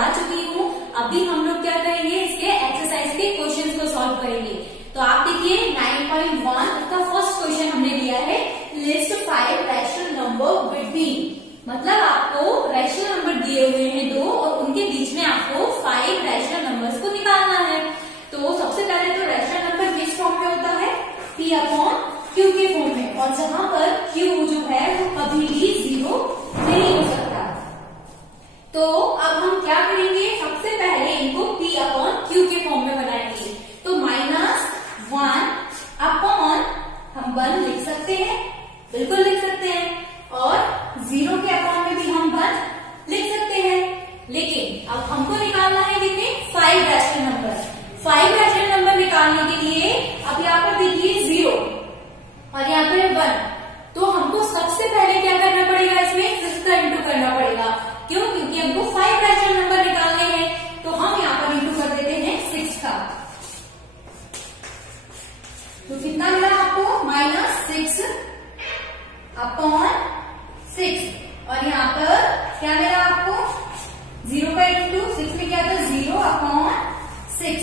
बता चुकी हूँ। अभी हम लोग क्या करेंगे, इसके एक्सरसाइज के क्वेश्चंस को सॉल्व करेंगे। तो आप देखिए 9.1 का फर्स्ट क्वेश्चन हमने लिया है, लिस्ट 5 रैशनल नंबर बिटवीन। मतलब आपको रैशनल नंबर दिए हुए हैं 2 और उनके बीच में आपको 5 रैशनल नंबर्स को निकालना है। तो सबसे पहले तो रैशनल नंबर किस फॉर्म में होता है, P/Q के फॉर्म में, और जहां पर Q जो है वो कभी भी 0 नहीं हो सकता। तो अब हम क्या करेंगे, सबसे पहले इनको P/Q के फॉर्म में बनाएंगे। तो -1 अपॉन हम 1 लिख सकते हैं, बिल्कुल लिख सकते हैं, और 0 के अपॉन में भी हम 1 लिख सकते हैं। लेकिन अब हमको निकालना है कितने, 5 रैशनल नंबर। 5 रैशनल नंबर निकालने के लिए अब यहाँ पर देखिए 0 और यहाँ पर 1, तो हमको सबसे पहले क्या करना पड़ेगा, इसमें 6 का इंटू करना पड़ेगा। क्यों, क्योंकि हमको 5 रैशनल नंबर निकालने हैं। तो हम यहाँ पर इंटू कर देते हैं 6 का। तो कितना मिला आपको, -6 अपॉन 6, और यहाँ पर क्या मिला आपको, 0 का इंटू 6 में क्या था, 0 अपॉन 6।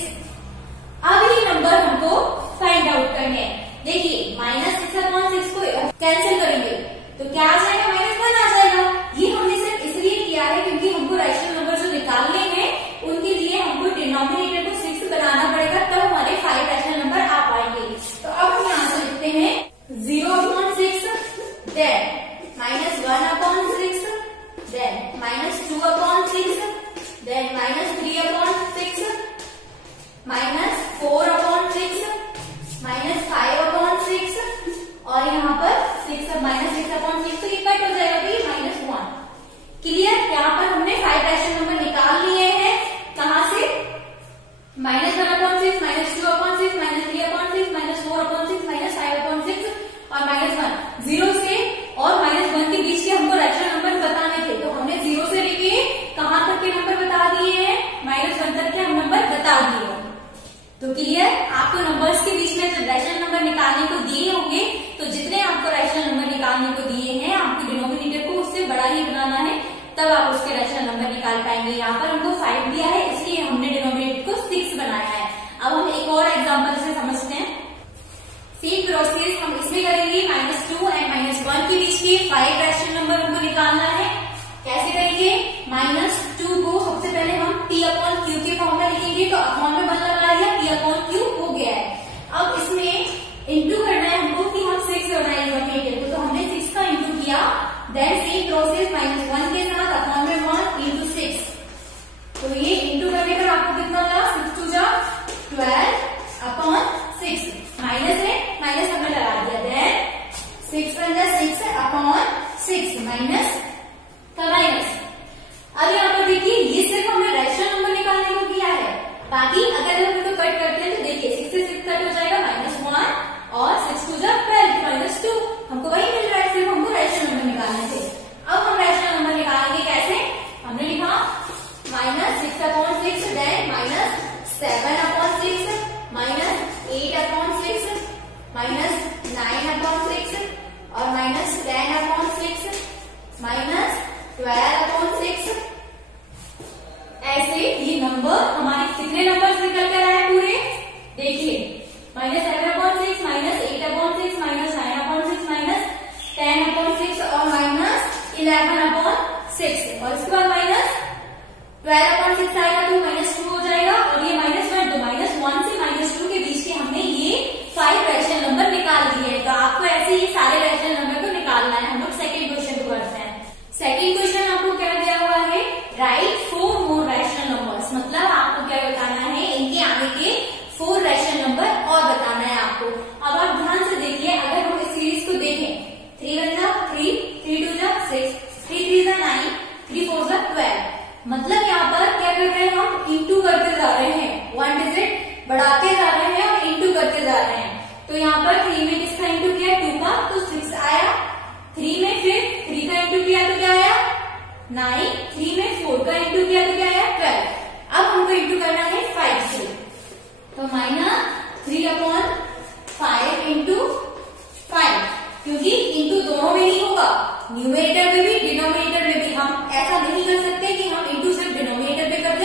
अब ये नंबर हमको फाइंड आउट करने हैं। देखिए -6 अपॉन 6 को कैंसिल करेंगे तो क्या आ जाएगा, -1 आ जाएगा। ये हमने सिर्फ इसलिए किया है क्योंकि हमको रैशनल नंबर जो निकालने हैं उनके लिए हमको डिनोमिनेटर को 6 बनाना पड़ेगा, तब हमारे 5 रैशनल नंबर आ पाएंगे। तो अब हम यहाँ से लिखते हैं 0 upon 6, then -1 upon 6, then -2 upon 6, then -3 upon 6, -4 upon 6, -5 upon 6, और यहाँ पर -6 अपॉन 6, तो ये कट हो जाएगा, तो ये -1। क्लियर, यहाँ पर हमने 5 रैशनल नंबर निकाल लिए हैं। कहाँ से, -1 upon 6, -2 upon 6, -3 upon 6, -4 upon 6, -5 upon 6 और -1। 0 से और -1 के बीच के हमको रैशनल नंबर बताने थे, तो हमने 0 से लेके कहाँ तक के नंबर बता दिए हैं, -1 तक के हम नंबर बता दिए। तो क्लियर, आपको नंबर्स के बीच में जब रैशनल नंबर निकालने को दिए होंगे, तो जितने आपको रैशनल नंबर निकालने को दिए हैं, आपको डिनोमिनेटर को उससे बड़ा ही बनाना है, तब आप उसके रैशनल नंबर निकाल पाएंगे। यहाँ पर हमको 5 दिया है, इसलिए हमने डिनोमिनेटर को 6 बनाया है। अब हम एक और एग्जाम्पल से समझते हैं। सेम प्रोसेस हम इसमें करेंगे, -2 एंड -1 के बीच के 5 रैशनल नंबर हमको निकालना है। कैसे करेंगे, -2 को सबसे पहले हम P/Q के फॉर्म में लिखेंगे, तो अपॉन में 1 लगा दिया, P/Q हो गया है। अब इसमें इंटू करना है हमको कि हम 6 बनाएंगे, तो हमने 6 का इंटू किया, देन सेम प्रोसेस -1 के साथ अपॉन में 1 इंटू 6। तो ये इंटू करने पर आपको कितना मिला, 6 2 जा 12 अपॉन 6, माइनस है, माइनस हमने लगा दिया, देन 6 1 जा 6 अपॉन 6, माइनस का माइनस। अब यहाँ पर देखिए ये सिर्फ हमने रैशनल नंबर निकालने को किया है, बाकी अगर हम इसको कट करते हैं तो देखिए 6 से 6 कट हो जाएगा, -1 और 6 2 जा 12 -2, हमको वही मिल रहा है, सिर्फ हमको रैशनल नंबर निकालने थे। अब हम रैशनल नंबर निकालेंगे कैसे, हमने लिखा -6 upon 6, then -7 upon 6, -8 upon 6, -9 upon 6 और -10 अपॉन 6, -12 अपॉन 6। ऐसे ये नंबर हमारे कितने नंबर निकल कर आए पूरे, देखिए -7 अपॉन 6, -8 अपॉन 6, -9 अपॉन 6, -10 अपॉन 6 और -11 अपॉन 6, और इसके बाद -12 अपॉन 6 आएगा तो -2 हो जाएगा, और ये -1, तो -1 से -2 के बीच के हमने ये 5 रैशनल नंबर निकाल दिए। तो आपको ऐसे ही सारे रैशनल नंबर को निकालना है। हम लोग सेकेंड क्वेश्चन को करते हैं। सेकेंड क्वेश्चन आपको क्या दिया हुआ है, राइट 4 मोर रैशनल नंबर्स, मतलब आपको क्या बताना है, इनके आगे के 4 रैशनल नंबर और बताना है आपको। अब आप ध्यान से देखिए, अगर हम इस सीरीज को देखें, 3 1 जा 3, 3 2 जा 6, 3 3 जा 9, 3 4 जा 12, मतलब यहाँ पर क्या कर रहे हैं, हम इंटू करते जा रहे हैं, 1 डिजिट बढ़ाते जा रहे हैं और इंटू करते जा रहे हैं। तो यहाँ पर 3 में किसका इंटू किया, 2 का, तो 6 आया, 3 में फिर 3 का इंटू किया तो क्या आया 9, 3 में 4 का इंटू किया तो क्या आया 12। अब हमको इंटू करना है 5 से, तो -3/5 इंटू 5, क्योंकि इंटू दोनों में ही होगा, न्यूमरेटर में भी डिनोमिनेटर में भी। हम ऐसा नहीं कर सकते कि हम इंटू सिर्फ डिनोमिनेटर में कर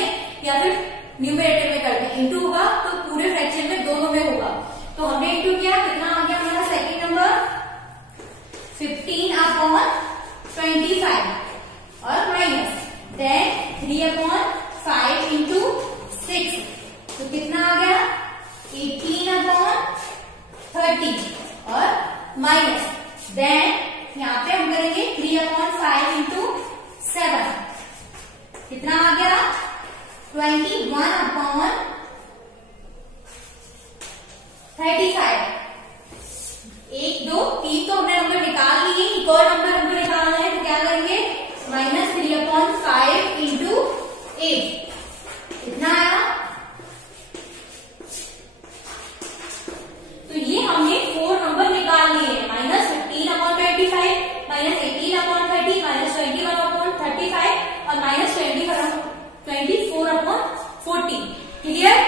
5 इंटू 6, तो कितना आ गया 18/30 और माइनस देन यहाँ पे हम करेंगे 3/5 इंटू 7, कितना आ गया 21/35। 1 2 3 तो हमने नंबर निकाल लिए, एक और नंबर हमको निकालना है, तो क्या करेंगे -3/5 इंटू 8, कितना आया, तो ये हमने 4 नंबर निकाल लिए हैं, -15/25, -18/30, -21/35 और -24/40। क्लियर।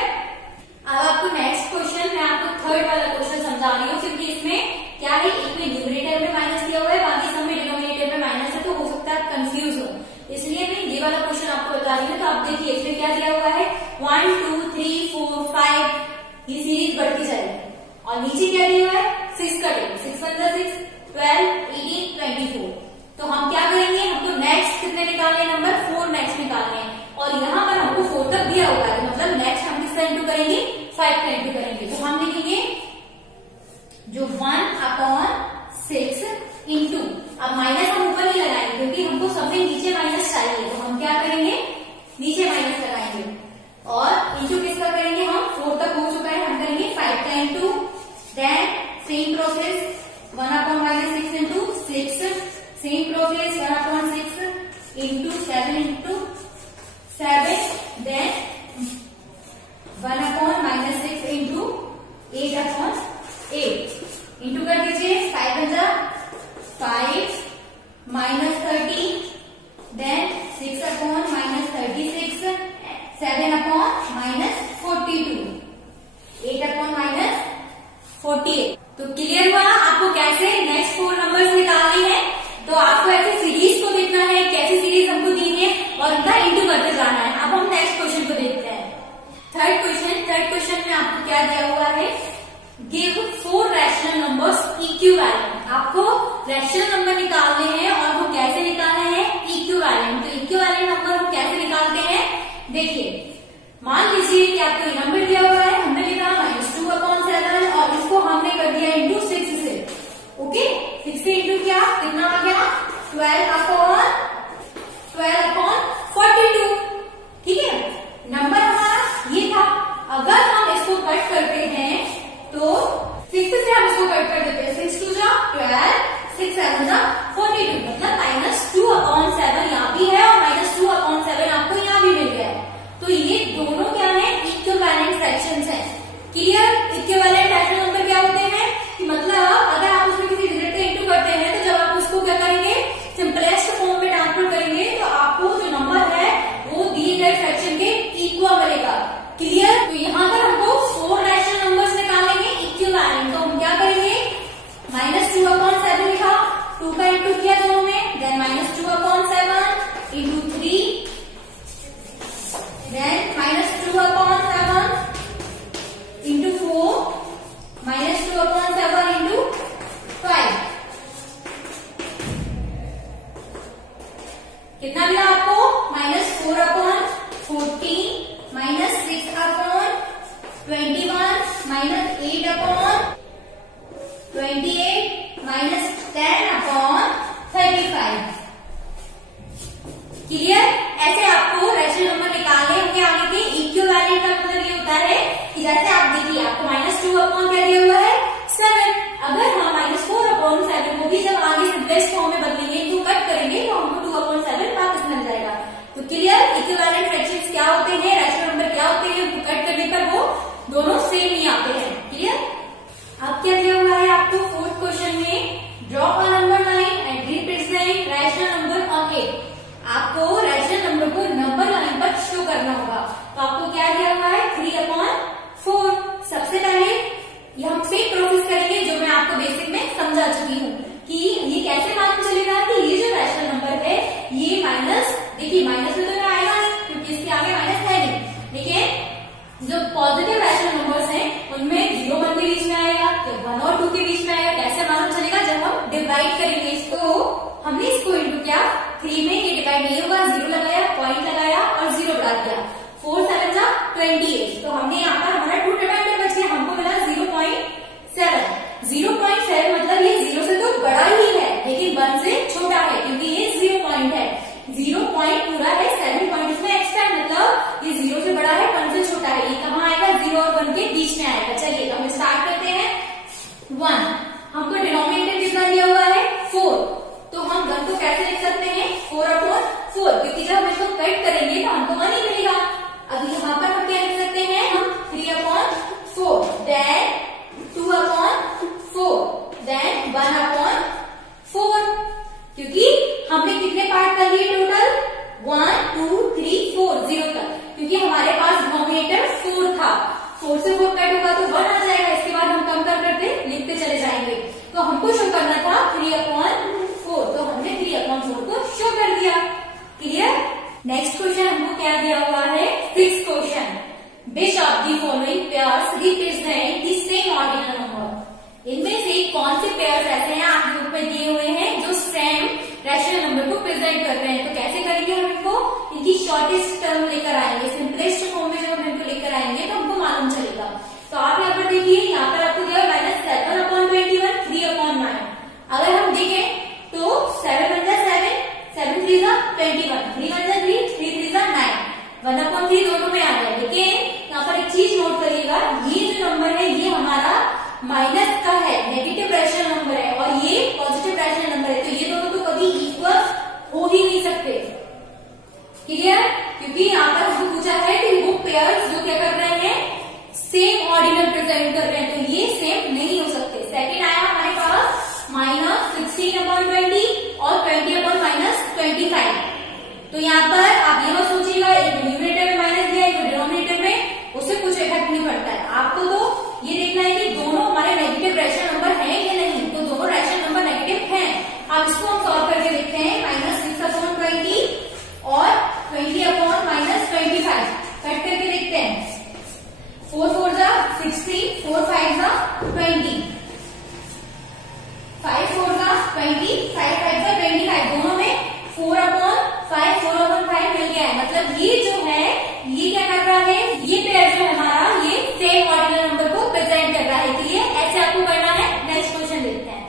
अब आपको नेक्स्ट क्वेश्चन, मैं आपको थर्ड वाला क्वेश्चन समझा रही हूँ, क्योंकि इसमें क्या है, एक में न्यूमरेटर में माइनस दिया हुआ है, बाकी सब में डिनोमिनेटर में माइनस है, तो हो सकता है आप कंफ्यूज हो, इसलिए मैं ये वाला क्वेश्चन आपको बता रही हूँ। तो आप देखिए इसमें क्या दिया हुआ है 1 2 3 4 5, ये सीरीज बढ़ती जाएगी, और नीचे क्या दिया हुआ है 6 का टेबल, 6 1 6 12 18 24। तो हम क्या करेंगे, हमको नेक्स्ट कितने निकालने हैं, नंबर 4 नेक्स्ट निकालने हैं, और यहाँ पर हमको 4 तक दिया हुआ है, मतलब नेक्स्ट हम किसका इंटू करेंगे 5 का इंटू करेंगे। तो हम लिखेंगे जो 1/6 इंटू, अब माइनस हम ऊपर नहीं लगाएंगे क्योंकि हमको सबसे नीचे माइनस चाहिए, तो हम क्या करेंगे नीचे माइनस लगाएंगे, और इंटू किसका करेंगे हम 4 तक हो चुका है, हम करेंगे 5 का into, then same process 1/6 into 6, same process 1/6 into 7 into 7, then 1/6 into 8/8, into कर दीजिए 5 5 -30, देन 6/-36, 7/-42, 8/-48। तो क्लियर हुआ आपको कैसे नेक्स्ट 4 नंबर्स निकालने हैं। तो आपको ऐसे सीरीज को देखना है, कैसी सीरीज हमको दी है और उनका इंटू करते जाना है। अब हम नेक्स्ट क्वेश्चन को देखते हैं, थर्ड क्वेश्चन में आपको क्या दिया हुआ है, गिव 4 रैशनल नंबर्स इक्विवेलेंट। आपको रैशनल नंबर निकालने हैं, और वो कैसे निकालने हैं इक्विवेलेंट। तो इक्विवेलेंट नंबर हम कैसे निकालते हैं, देखिए मान लीजिए कि आपको ये नंबर दिया हुआ है, हमने लिखा -2/7 और इसको हमने कर दिया इंटू 6 से, ओके 6 से इंटू किया, कितना आ गया 12/42, ठीक है। नंबर हमारा ये था, अगर हम इसको कट करते हैं तो 6 से हम इसको कट कर देते हैं, 6 2 जा 12, 6 7 जा 42, मतलब -2/7 यहाँ भी है और -2/7 आपको यहाँ भी मिल गया है। तो ये दोनों क्या है इक्विवेलेंट फ्रैक्शंस हैं। क्लियर। इक्विवेलेंट रैशनल नंबर क्या होते हैं कि मतलब अगर आप उसमें किसी डिजिट का इंटू करते हैं, तो जब आप उसको क्या करेंगे सिंपलेस्ट फॉर्म में ट्रांसफर करेंगे, तो आपको जो नंबर है वो दिए गए फ्रैक्शन के इक्वल मिलेगा। क्लियर। तो यहाँ पर हमको 4 रैशनल नंबर्स निकालेंगे इक्विवेलेंट, तो हम क्या करेंगे -2/7 लिखा, 2 का इंटू किया दोनों में, then -2/7 into 3, then -2/7 into 4, -2/7 into 5, कितना मिला आपको -4/14, -6/21, -8/28, -10/35। क्लियर। ऐसे आपको रैशनल नंबर निकालने होंगे आगे के। इक्विवेलेंट का मतलब ये होता है कि जैसे आप देखिए आपको -2/7 क्या दिया हुआ है 7, अगर हम -4/7 को भी जब आगे सिंपलेस्ट फॉर्म में बदलेंगे, तो कट करेंगे, तो हमको 2/7 वापस मिल जाएगा। तो क्लियर। इक्विवेलेंट फ्रैक्शंस क्या होते हैं, रैशनल नंबर क्या होते हैं, उनको कट करने पर वो दोनों सेम ही आते हैं। क्लियर। अब क्या दिया हुआ है आपको 4th क्वेश्चन में, draw a number line and represent rational number on it. आपको रैशनल नंबर को नंबर लाइन पर शो करना होगा। तो आपको क्या दिया हुआ है 3/4। सबसे पहले ये हम सेम प्रोसेस करेंगे जो मैं आपको बेसिक में समझा चुकी हूँ कि ये कैसे मालूम चलेगा कि ये जो रैशनल नंबर है ये माइनस, देखिए माइनस में तो आएगा नहीं क्योंकि इसके आगे माइनस है नहीं, लेकिन जो पॉजिटिव रैशनल नंबर्स हैं उनमें 0 1 के बीच में आएगा, तो 1 और 2 के बीच में आएगा। कैसे मालूम चलेगा, जब हम डिवाइड करेंगे इसको, हमने इसको इंटू किया 3 में, ये डिवाइड नहीं होगा, 0 लगाया, पॉइंट लगाया और 0 बढ़ा दिया, 4 से 4 कट होगा तो 1 आ जाएगा, इसके बाद हम कम कर करते लिखते चले जाएंगे। तो हमको शो करना था 3/4, तो हमने 3/4 को शो कर दिया। क्लियर। नेक्स्ट क्वेश्चन हमको क्या दिया हुआ है, 6th question, which of the following pairs represent the same ordinal number. इनमें से कौन से पेयर्स ऐसे हैं आप ग्रुप में दिए हुए हैं जो सेम रैशनल नंबर को प्रेजेंट कर रहे हैं। तो कैसे करेंगे हम इनको, इनकी शॉर्टेस्ट टर्म लेकर आएंगे, सिंपलेस्ट फॉर्म में जब हम इनको लेकर आएंगे तो हमको मालूम चलेगा। तो आप यहाँ पर देखिए, यहाँ पर आपको दिया -7/21, 3/9। अगर हम देखें तो 7 × 7, 7 × 3 = 21, 3 × 3, 3 × 3 = 9, 1/3 दोनों में आ गया। लेकिन यहाँ पर एक चीज नोट करिएगा, ये जो नंबर है ये हमारा माइनस का है, नेगेटिव रैशनल नंबर है, और ये पॉजिटिव रैशनल नंबर है, तो ये दोनों तो कभी इक्वल हो ही नहीं सकते। क्लियर। क्योंकि यहाँ पर हमको पूछा है कि वो पेयर्स जो क्या कर रहे हैं, सेम ऑर्डिनल प्रेजेंट कर रहे हैं, तो ये सेम नहीं हो सकते। सेकंड आया हमारे पास -16/20 और 20/-25। तो यहाँ पर आप यह सोचिएगा, एक न्यूमरेटर में माइनस दिया, एक डिनोमिनेटर में, उससे कुछ इफेक्ट नहीं पड़ता है। आपको तो ये देखना है कि दोनों हमारे नेगेटिव रैशनल नंबर हैं या नहीं। तो दोनों रैशनल नंबर नेगेटिव हैं। अब इसको हम सॉल्व करके देखते हैं। -6/20 और 20/-25 कट करके देखते हैं। 4 × 4 = 16, 4 × 5 = 20, 5 × 4 = 20, 5 × 5 = 25। दोनों में 4/5, 4/5 मिल गया है। मतलब ये जो है ये क्या कर रहा है, ये पेयर जो है हमारा, ये सेम ऑर्डिनल नंबर को प्रेजेंट कर रहा है। इसलिए ऐसे आपको करना है। नेक्स्ट क्वेश्चन देखते हैं।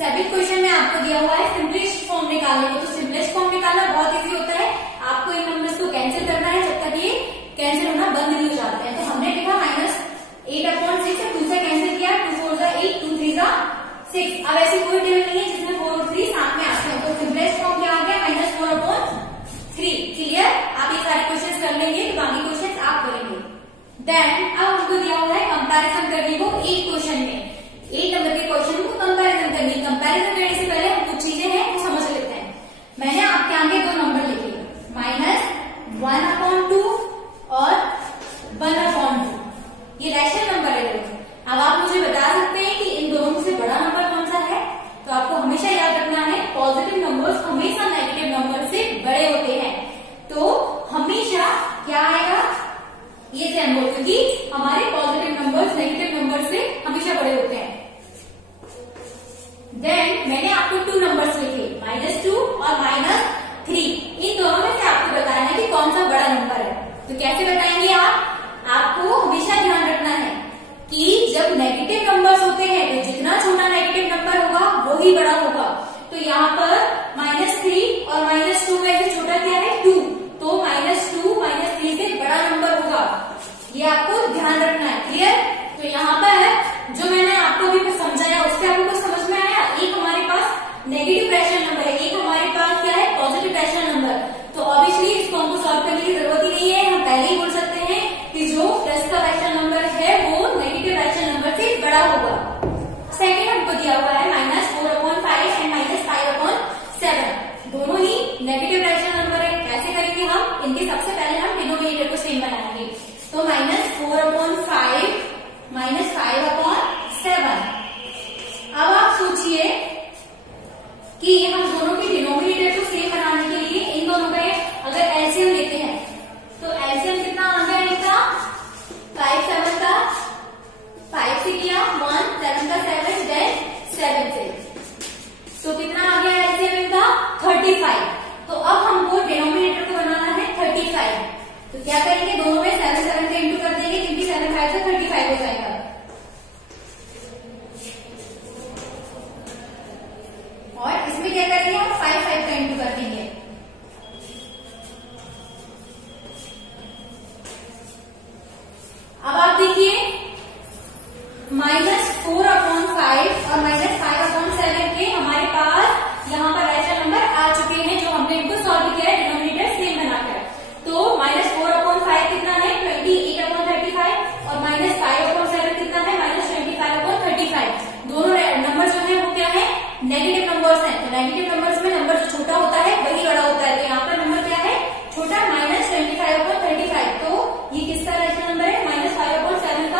7th क्वेश्चन में आपको दिया हुआ है सिंपलेस्ट फॉर्म निकालने को। तो सिंपलेस्ट फॉर्म निकालना बहुत इजी होता है। आपको इन नंबर्स को कैंसिल करना है जब तक ये कैंसिल होना बंद नहीं हो जाते हैं। तो हमने लिखा -8/6, 2 से कैंसिल किया, 2 × 4 = 8, 2 × 3 = 6। अब ऐसी कोई टेबल नहीं है जिसमें 4 और 3 साथ में आते हैं। तो सिंपलेस्ट फॉर्म क्या आ गया, -4/3। क्लियर। आप ये सारे क्वेश्चन कर लेंगे तो बाकी क्वेश्चन आप करेंगे। देन अब हमको दिया हुआ है कंपैरिजन करने को। एक क्वेश्चन में 1 नंबर के क्वेश्चन को कंपैरिजन करनी। कंपैरिजन करने से पहले हम कुछ चीजें हैं वो समझ लेते हैं। मैंने आपके आगे 2 नंबर लिखे, -1/2 और 1/2। ये रैशनल नंबर है दोनों। अब आप मुझे बता सकते हैं कि इन दोनों से बड़ा नंबर कौन सा है। तो आपको हमेशा याद रखना है, पॉजिटिव नंबर्स हमेशा नेगेटिव नंबर से बड़े होते हैं। तो हमेशा क्या आएगा, ये सिंबल, क्योंकि हमारे पॉजिटिव नंबर्स नेगेटिव नंबर से हमेशा बड़े होते हैं। देन मैंने आपको 2 नंबर्स लिखे, -2 और -3। इन दोनों में से आपको बताना है कि कौन सा बड़ा नंबर है। तो कैसे बताएंगे आप, आपको हमेशा ध्यान रखना है कि जब नेगेटिव नंबर्स होते हैं तो जितना छोटा नेगेटिव नंबर होगा वो ही बड़ा होगा। तो यहाँ पर -3 और -2 में से छोटा क्या है, 2। तो -2 -3 से बड़ा नंबर होगा, ये आपको ध्यान रखना है। क्लियर। तो यहाँ पर जो मैंने आपको अभी समझाया उससे आपको कुछ समझ में आया। एक हमारे पास नेगेटिव रैशनल नंबर है, एक हमारे पास क्या है, पॉजिटिव रैशनल नंबर। तो ऑब्वियसली इसको हमको सॉल्व करने की जरूरत ही नहीं है। हम पहले ही बोल सकते हैं कि जो प्लस का रैशनल नंबर है वो नेगेटिव रैशनल नंबर से बड़ा होगा। सेकेंड हमको दिया हुआ है -4/5 एंड -5/7। दोनों ही नेगेटिव रैशनल नंबर है। कैसे करेंगे हम, इनके सबसे पहले हम डिनोमिनेटर को सेम बनाएंगे। तो -4/5 -5/7। अब आप सोचिए कि हम दोनों के डिनोमिनेटर को सेम बनाने के लिए इन दोनों का अगर एलसीएम लेते हैं तो एलसीएम कितना आ गया इनका, 5 7 का 5 से किया, 1 7 का 7, देन 7 से, तो कितना आ गया एलसीएम इनका, 35। तो अब हमको डिनोमिनेटर को बनाना है 35। तो क्या करेंगे, दोनों में 7 7 से इंटू कर देंगे, क्योंकि 7 5 से 35 हो जाएगा। और इसमें क्या करेंगे हम, 5 5 का इंटू कर देंगे। अब आप देखिए -4/5 और -5/7 के हमारे पास यहाँ पर रैशनल नंबर आ चुके हैं जो हमने इनको सॉल्व किया है डिनोमिनेटर सेम बनाकर। तो -4/5 कितना है, 28/35 और -5/7 कितना है, -25/35। दोनों नंबर जो है वो क्या है, नेगेटिव नंबर्स हैं। तो नेगेटिव नंबर्स में नंबर जो छोटा होता है वही बड़ा होता है। तो यहाँ पर नंबर क्या है, छोटा, -25/35। तो ये किसका रैशनल नंबर है, -5/7 का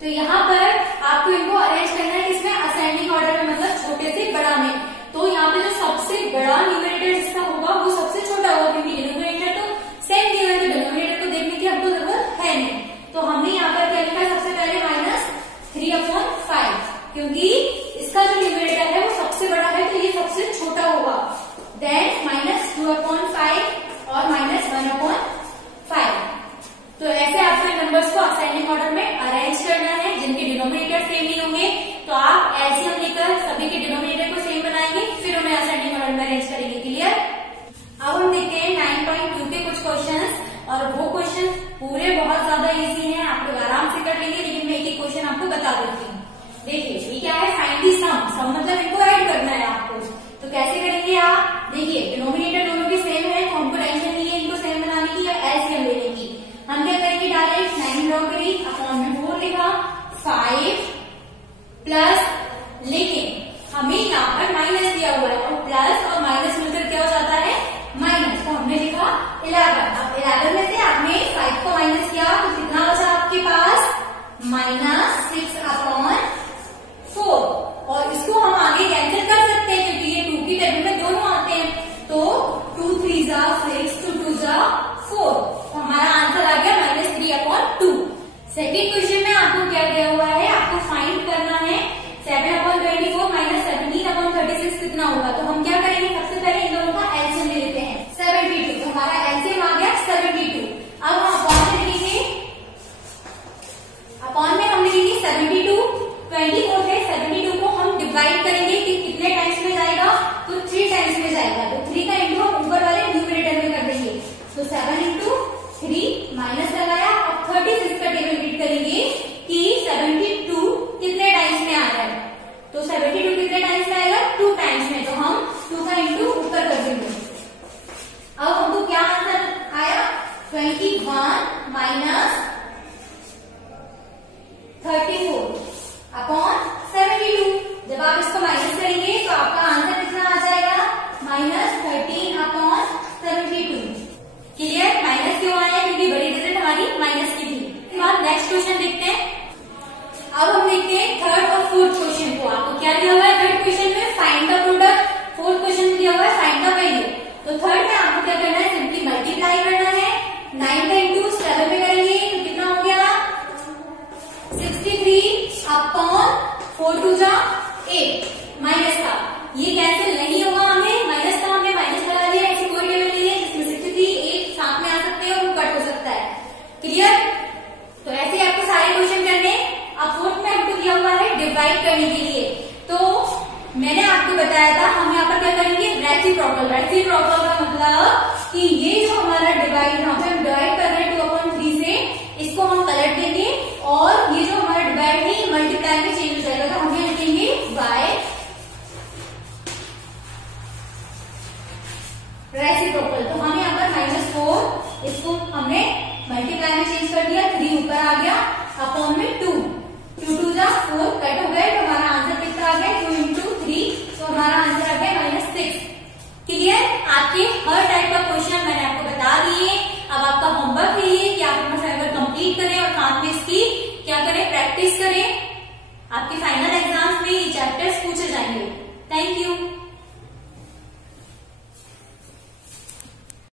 तो यहाँ पर आपको इनको अरेंज करना है किसमें, असेंडिंग ऑर्डर में, मतलब छोटे से बड़ा में। तो यहाँ पे जो सबसे बड़ा न्यूमरेटर जिसका होगा वो सबसे छोटा होगा, क्योंकि डिनोमिनेटर तो सेम दिया है, तो डिनोमिनेटर को देखने की हमको जरूरत है नहीं। तो हमने यहाँ पर क्या लिखा, सबसे पहले -3/5, क्योंकि इसका जो न्यूमरेटर है वो सबसे बड़ा है, तो ये सबसे छोटा होगा। देन -2/5 और -1/5। तो ऐसे आपके नंबर्स को असेंडिंग ऑर्डर में अरेंज करना है, जिनके डिनोमिनेटर सेम नहीं होंगे तो आप एलसीएम लेकर सभी के डिनोमिनेटर को सेम बनाएंगे, फिर उन्हें असेंडिंग ऑर्डर में अरेंज करेंगे। क्लियर? अब हम देखते हैं 9.2 के कुछ क्वेश्चंस, और वो क्वेश्चन पूरे बहुत ज्यादा इजी हैं, आप लोग आराम से कर लेंगे, लेकिन मैं एक एक क्वेश्चन आपको बता देती हूँ। देखिए ये क्या है, फाइंड द सम मतलब इनको ऐड करना है आपको। तो कैसे करेंगे आप, देखिए डिनोमिनेटर दोनों के सेम है, तो हमको टेंशन नहीं है इनको सेम बनाने की या एलसीएम लेने की। हम क्या करेंगे, डायरेक्ट 9 ड्रॉ करी, अपॉन में 4 लिखा, 5 प्लस, लेकिन हमें यहाँ पर माइनस दिया हुआ है, और प्लस और माइनस मिलकर क्या हो जाता है, माइनस। तो हमने लिखा 11। अब 11 में से आपने 5 को माइनस किया, तो कितना बचा आपके पास, -6/4। और इसको हम आगे कैंसिल कर सकते हैं, क्योंकि ये 2 की टेबल में दोनों आते हैं। तो 2 3 जा 6, 2 2 जा 4, तो हमारा आंसर आ गया -3/2। सेकेंड क्वेश्चन में आपको क्या दिया हुआ है, आपको फाइंड करना है 7/24 -17/36 कितना होगा। तो हम क्या करेंगे, सबसे पहले इन दोनों का एलसीएम ले लेते हैं, 72। तो हमारा एलसीएम आ गया 72। अब हम अपॉन में लिखेंगे, अपॉन में हम लिखेंगे 72, 24 है, 72 को हम डिवाइड करेंगे कि कितने टाइम्स में जाएगा, तो 3 टाइम्स में जाएगा। तो 3 का इंटू हम ऊपर वाले न्यूमरेटर में कर देंगे, तो 7 × 3 माइनस लगाया। अब 36 का टेबल रीड करेंगे कि 72 कितने टाइम्स में आ रहा है, तो 72 कितने टाइम्स में आएगा, 2 टाइम्स में, तो हम 2 का इंटू ऊपर कर देंगे। अब हमको क्या आंसर आया, 21 -34 अपॉन 72। जब आप इसको माइनस करेंगे तो आपका आंसर कितना आ जाएगा, -13/72। क्लियर? माइनस क्यों आया, क्योंकि बड़ी डिजिट हमारी माइनस की थी। इसके बाद नेक्स्ट क्वेश्चन देखते हैं। अब हम देखते हैं थर्ड और फोर्थ क्वेश्चन को। आपको क्या दिया हुआ है थर्ड क्वेश्चन में, find the product. Fourth question में दिया हुआ है फाइंड द वैल्यू। तो थर्ड में आपको क्या करना है, सिंपली मल्टीप्लाई करना है। 9 का इंटू 7 में करेंगे तो कितना हो गया, 63/4 2 जा 8। माइनस का ये कैंसिल नहीं होगा, हमें माइनस का हमने माइनस लगा लिया, ऐसी कोई टेबल नहीं है जिसमें 63 8 साथ में आ सकते हैं और वो कट हो सकता है। क्लियर? तो ऐसे आपको सारे क्वेश्चन करने। अब फोर्थ में हमको दिया हुआ है डिवाइड करने के लिए, तो मैंने आपको बताया था हम यहाँ पर क्या करेंगे, रेसिप्रोकल। रेसिप्रोकल का मतलब कि ये जो हमारा डिवाइड, यहाँ पे हम डिवाइड कर रहे हैं 2/3 से, इसको हम पलट देंगे और ये जो हमारा डिवाइड है मल्टीप्लाई में चेंज हो जाएगा। तो हम ये लिखेंगे बाय रेसिप्रोकल। तो हम यहाँ पर -4, इसको हमने मल्टीप्लाई में चेंज कर दिया, 3 ऊपर आ गया, अपॉन में 2 2 जा 4 कट हो गए, तो हमारा आंसर कितना आ गया, 2 × 3, तो हमारा आंसर आ गया -6। क्लियर? आपके हर टाइप का क्वेश्चन मैंने आपको बता दिए। अब आपका होमवर्क है ये कि आप अपना असाइनमेंट कंप्लीट करें और साथ में इसकी क्या करें, प्रैक्टिस करें।